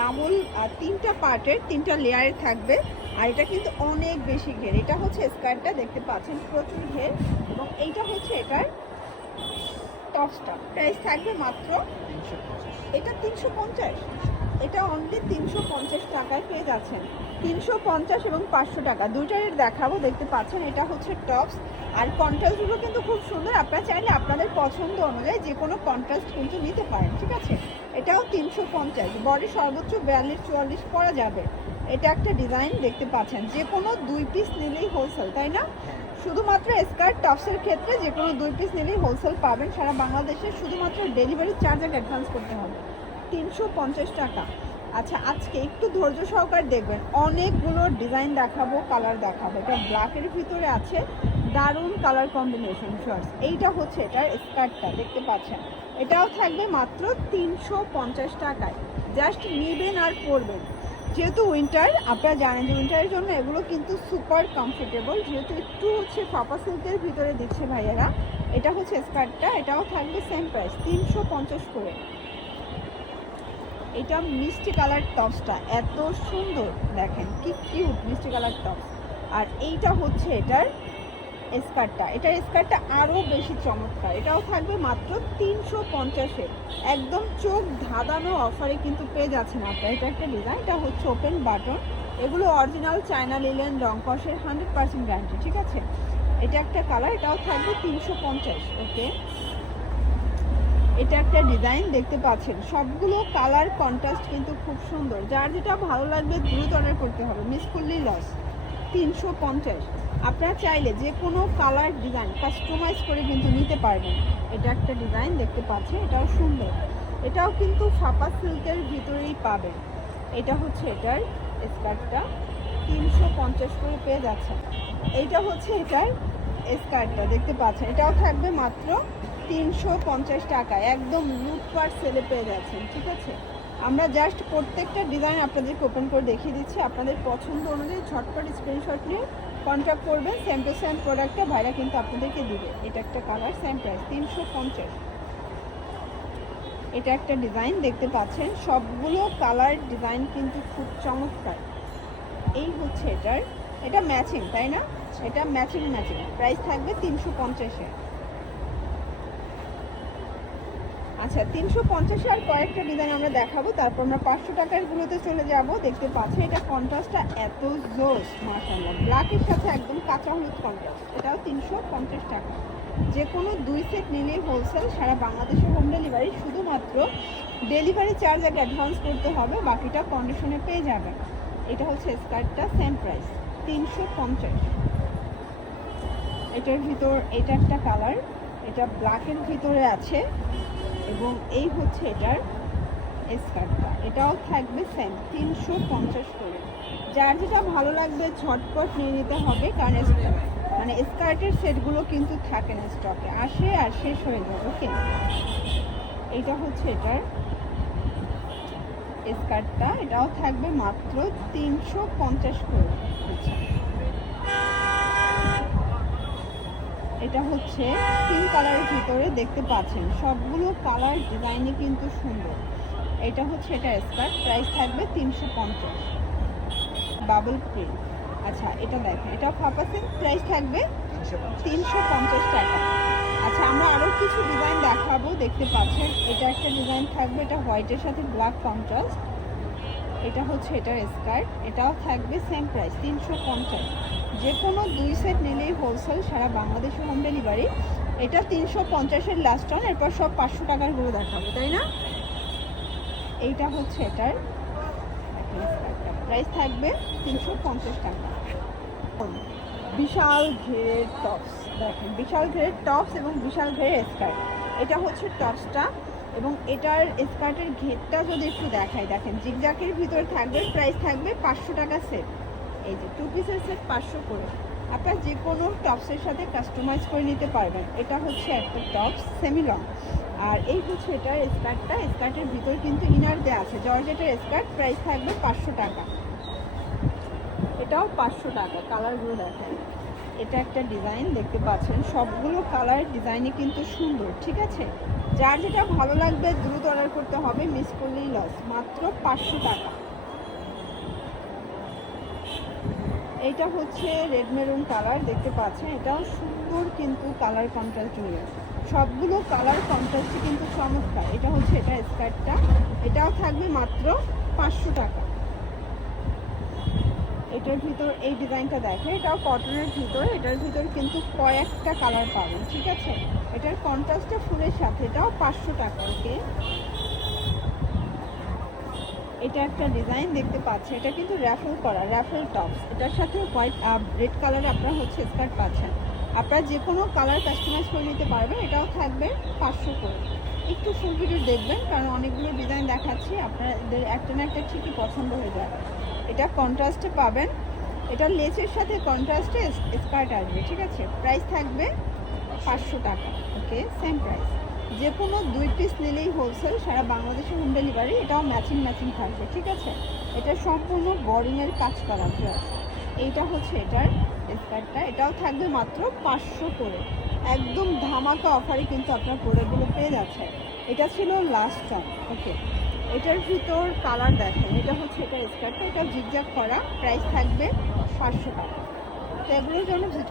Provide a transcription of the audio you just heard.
আর তিনটা পার্টের তিনটা লেয়ারে থাকবে। আর এটা কিন্তু অনেক বেশি ঘের। এটা হচ্ছে স্কার্টটা দেখতে পাচ্ছেন প্রচুর ঘের। এবং এইটা হচ্ছে এটার টপসটা প্রাইস থাকবে মাত্র এটা তিনশো পঞ্চাশ। এটা অনলি তিনশো পঞ্চাশ টাকায় পেয়ে যাচ্ছেন। তিনশো পঞ্চাশ এবং পাঁচশো টাকা। দুইটার দেখাবো দেখতে পাচ্ছেন এটা হচ্ছে টপস আর কন্ট্রাস্টগুলো কিন্তু খুব সুন্দর। আপনারা চাইলে পছন্দ অনুযায়ী যে কোনো কন্ট্রাস্ট কিন্তু নিতে পারেন ঠিক আছে? এটাও তিনশো পঞ্চাশ বডি সর্বোচ্চ বিয়াল্লিশ চুয়াল্লিশ পরা যাবে। এটা একটা ডিজাইন দেখতে পাচ্ছেন যে কোনো দুই পিস নিলেই হোলসেল তাই না? শুধুমাত্র স্কার্ট টপসের ক্ষেত্রে যে কোনো দুই পিস নিলেই হোলসেল পাবেন সারা বাংলাদেশে শুধুমাত্র ডেলিভারি চার্জ অ্যাডভান্স করতে হবে। তিনশো পঞ্চাশ টাকা। আচ্ছা আজকে একটু ধৈর্য সহকার দেখবেন। অনেকগুলো ডিজাইন দেখাবো, কালার দেখাবো। এটা ব্ল্যাকের ভিতরে আছে। দারুণ কালার কম্বিনেশন শর্টস এইটা হচ্ছে এটার স্কার্টটা দেখতে পাচ্ছেন? এটাও থাকবে মাত্র তিনশো পঞ্চাশ টাকায়। জাস্ট নেবেন আর পরবেন। যেহেতু উইন্টার আপনারা জানেন যে উইন্টারের জন্য এগুলো কিন্তু সুপার কমফোর্টেবল যেহেতু একটু হচ্ছে ফাপা সিল্কের ভিতরে দিচ্ছে ভাইয়ারা, এটা হচ্ছে স্কার্টটা এটাও থাকবে সেম প্রাইস তিনশো পঞ্চাশ করে। এটা মিষ্টি কালার টপসটা, এত সুন্দর, দেখেন, কি কিউট মিষ্টি কালার টপস। আর এইটা হচ্ছে এটার স্কার্টটা। এটার স্কার্টটা আরও বেশি চমৎকার। এটাও থাকবে মাত্র তিনশো পঞ্চাশে একদম চোখ ধাঁধানো অফারে কিন্তু পেয়ে যাচ্ছেন আপনার। এটা একটা ডিজাইন এটা হচ্ছে ওপেন বাটন এগুলো অরিজিনাল চায়না লিলেন রংকসের হান্ড্রেড পার্সেন্ট গ্যারান্টি ঠিক আছে? এটা একটা কালার এটাও থাকবে তিনশো পঞ্চাশ ওকে এটা একটা ডিজাইন দেখতে পাচ্ছেন। সবগুলো কালার কন্ট্রাস্ট কিন্তু খুব সুন্দর। যার যেটা ভালো লাগবে দ্রুত অর্ডার করতে হবে। মিস করলেই লস তিনশো পঞ্চাশ। আপনারা চাইলে যে কোনো কালার ডিজাইন কাস্টমাইজ করে কিন্তু নিতে পারবেন। এটা একটা ডিজাইন দেখতে পাচ্ছেন, এটাও সুন্দর। এটাও কিন্তু ফাপা সিল্কের ভিতরেই পাবেন। এটা হচ্ছে এটার স্কার্টটা। তিনশো পঞ্চাশ করে পেয়ে যাচ্ছেন। এইটা হচ্ছে এটার স্কার্টটা, দেখতে পাচ্ছেন। এটাও থাকবে মাত্র তিনশো পঞ্চাশ টাকা একদম লুটপাট সেলে পেয়ে যাচ্ছেন, ঠিক আছে? আমরা জাস্ট প্রত্যেকটা ডিজাইন আপনাদেরকে ওপেন করে দেখিয়ে দিচ্ছি। আপনাদের পছন্দ অনুযায়ী ঝটপট স্ক্রিনশট নিয়ে কন্ট্যাক্ট করবেন। সেম টু সেম প্রোডাক্টটা ভাইরা কিন্তু আপনাদেরকে দিবে। এটা একটা কালার সেম প্রাইস তিনশো পঞ্চাশ। এটা একটা ডিজাইন দেখতে পাচ্ছেন? সবগুলো কালার ডিজাইন কিন্তু খুব চমৎকার। এই হচ্ছে এটার, এটা ম্যাচিং তাই না? এটা ম্যাচিং ম্যাচিং প্রাইস থাকবে তিনশো পঞ্চাশে। আচ্ছা তিনশো পঞ্চাশে আর কয়েকটা ডিজাইন আমরা দেখাবো। তারপর আমরা পাঁচশো টাকার গুলোতে চলে যাব। দেখতে পাচ্ছি এটা কন্ট্রাস্টটা এত জোস মার্শাল্লাহ ব্ল্যাকের সাথে একদম কাঁচা হলুদ কন্ট্রাস্ট এটাও তিনশো পঞ্চাশ টাকা। যে কোনো দুই সেট নিলেই হোলসেল সারা বাংলাদেশে হোম ডেলিভারি শুধুমাত্র ডেলিভারি চার্জ আগে অ্যাডভান্স করতে হবে, বাকিটা কন্ডিশনে পেয়ে যাবেন। এটা হচ্ছে স্কার্টটা সেম প্রাইস তিনশো পঞ্চাশ। এটার ভিতর এটা একটা কালার এটা ব্ল্যাকের ভিতরে আছে। এবং এই হচ্ছে এটার স্কার্টটা এটাও থাকবে সেম তিনশো পঞ্চাশ করে। যার যেটা ভালো লাগবে, ঝটপট নিয়ে নিতে হবে, কারণ মানে স্কার্টের সেটগুলো কিন্তু থাকে না স্টকে। আসে আর শেষ হয়ে যায় ওকে এইটা হচ্ছে এটার স্কার্টটা এটাও থাকবে মাত্র তিনশো পঞ্চাশ করে এটা হচ্ছে তিন কালারের ভিতরে দেখতে পাচ্ছেন। সবগুলো কালার ডিজাইনই কিন্তু সুন্দর। এটা হচ্ছে এটা স্কার্ট প্রাইস থাকবে তিনশো পঞ্চাশ। বাবল প্রিন্ট আচ্ছা এটা দেখেন এটা ফাপাসেন প্রাইস থাকবে তিনশো পঞ্চাশ। টাকা। আচ্ছা আমরা আরও কিছু ডিজাইন দেখাবো দেখতে পাচ্ছেন এটা একটা ডিজাইন থাকবে এটা হোয়াইটের সাথে ব্ল্যাক কন্ট্রাস্ট এটা হচ্ছে এটার স্কার্ট এটাও থাকবে সেম প্রাইস তিনশো পঞ্চাশ। যে কোনো দুই সেট নিলেই হোলসেল সারা বাংলাদেশে হোম ডেলিভারি এটা তিনশো পঞ্চাশের লাস্ট টাউন এরপর সব পাঁচশো টাকারগুলো দেখাবো, তাই না? এইটা হচ্ছে এটার প্রাইস থাকবে তিনশো পঞ্চাশ টাকা। বিশাল ঘেরের টপস দেখেন, বিশাল ঘেরের টপস এবং বিশাল ঘেরের স্কার্ট এটা হচ্ছে টপসটা এবং এটার স্কার্টের ঘেরটা যদি একটু দেখাই, দেখেন জিগজাকের ভিতরে থাকবে প্রাইস থাকবে পাঁচশো টাকা সেট এই যে টু পিসের সেট পাঁচশো করে। আপনার যে কোনো টপসের সাথে কাস্টমাইজ করে নিতে পারবেন। এটা হচ্ছে একটা টপস সেমি লং আর এই হচ্ছে এটার স্কার্টটা স্কার্টের ভিতর কিন্তু ইনার দেওয়া আছে। জর্জেটের স্কার্ট প্রাইস থাকবে পাঁচশো টাকা। এটাও পাঁচশো টাকা। কালারগুলো দেখেন। এটা একটা ডিজাইন দেখতে পাচ্ছেন। সবগুলো কালার ডিজাইনই কিন্তু সুন্দর, ঠিক আছে? যার যেটা ভালো লাগবে, দ্রুত অর্ডার করতে হবে। মিস করলেই লস মাত্র পাঁচশো টাকা। এইটা হচ্ছে রেড মেরুন কালার দেখতে পাচ্ছেন? এটাও সুন্দর কিন্তু কালার কন্ট্রাস্ট নিয়ে। সবগুলো কালার কন্ট্রাস্টে কিন্তু চমৎকার। এটা হচ্ছে, এটা স্কার্টটা এটাও থাকবে মাত্র পাঁচশো টাকা। এটার ভিতর, এই ডিজাইনটা দেখে এটাও কটনের ভিতর। এটার ভিতর কিন্তু কয়েকটা কালার পাবেন, ঠিক আছে? এটার কন্ট্রাস্টটা ফুলের সাথে, এটাও পাঁচশো টাকা ওকে এটা একটা ডিজাইন দেখতে পাচ্ছেন। এটা কিন্তু র্যাফেল করা র্যাফেল টপস এটার সাথে হোয়াইট রেড কালারে আপনারা হচ্ছে স্কার্ট পাচ্ছেন। আপনারা যে কোনো কালার কাস্টমাইজ করে নিতে পারবেন। এটাও থাকবে পাঁচশো করে। একটু ফুল ভিডিও দেখবেন, কারণ অনেকগুলো ডিজাইন দেখাচ্ছি। আপনাদের একটা না একটা ঠিকই পছন্দ হয়ে যাবে। এটা কন্ট্রাস্টে পাবেন। এটা লেসের সাথে কন্ট্রাস্টে স্কার্ট আসবে, ঠিক আছে? প্রাইস থাকবে পাঁচশো টাকা। ওকে সেম প্রাইস যে কোনো দুই পিস নিলেই হোলসেল সারা বাংলাদেশে হোম ডেলিভারি এটাও ম্যাচিং ম্যাচিং থাকবে, ঠিক আছে? এটা সম্পূর্ণ বোরিংয়ের কাজ করা ড্রেস এইটা হচ্ছে এটার স্কার্টটা এটাও থাকবে মাত্র পাঁচশো করে। একদম ধামাকা অফারে কিন্তু আপনার প্রোডাক্টগুলো পেয়ে যাচ্ছে এটা ছিল লাস্ট টন ওকে এটার ভিতর কালার দেখেন, এটা হচ্ছে এটার স্কার্টটা এটা জিগজাগ করা প্রাইস থাকবে পাঁচশো টাকা। তো এগুলোর জন্য ভিজিট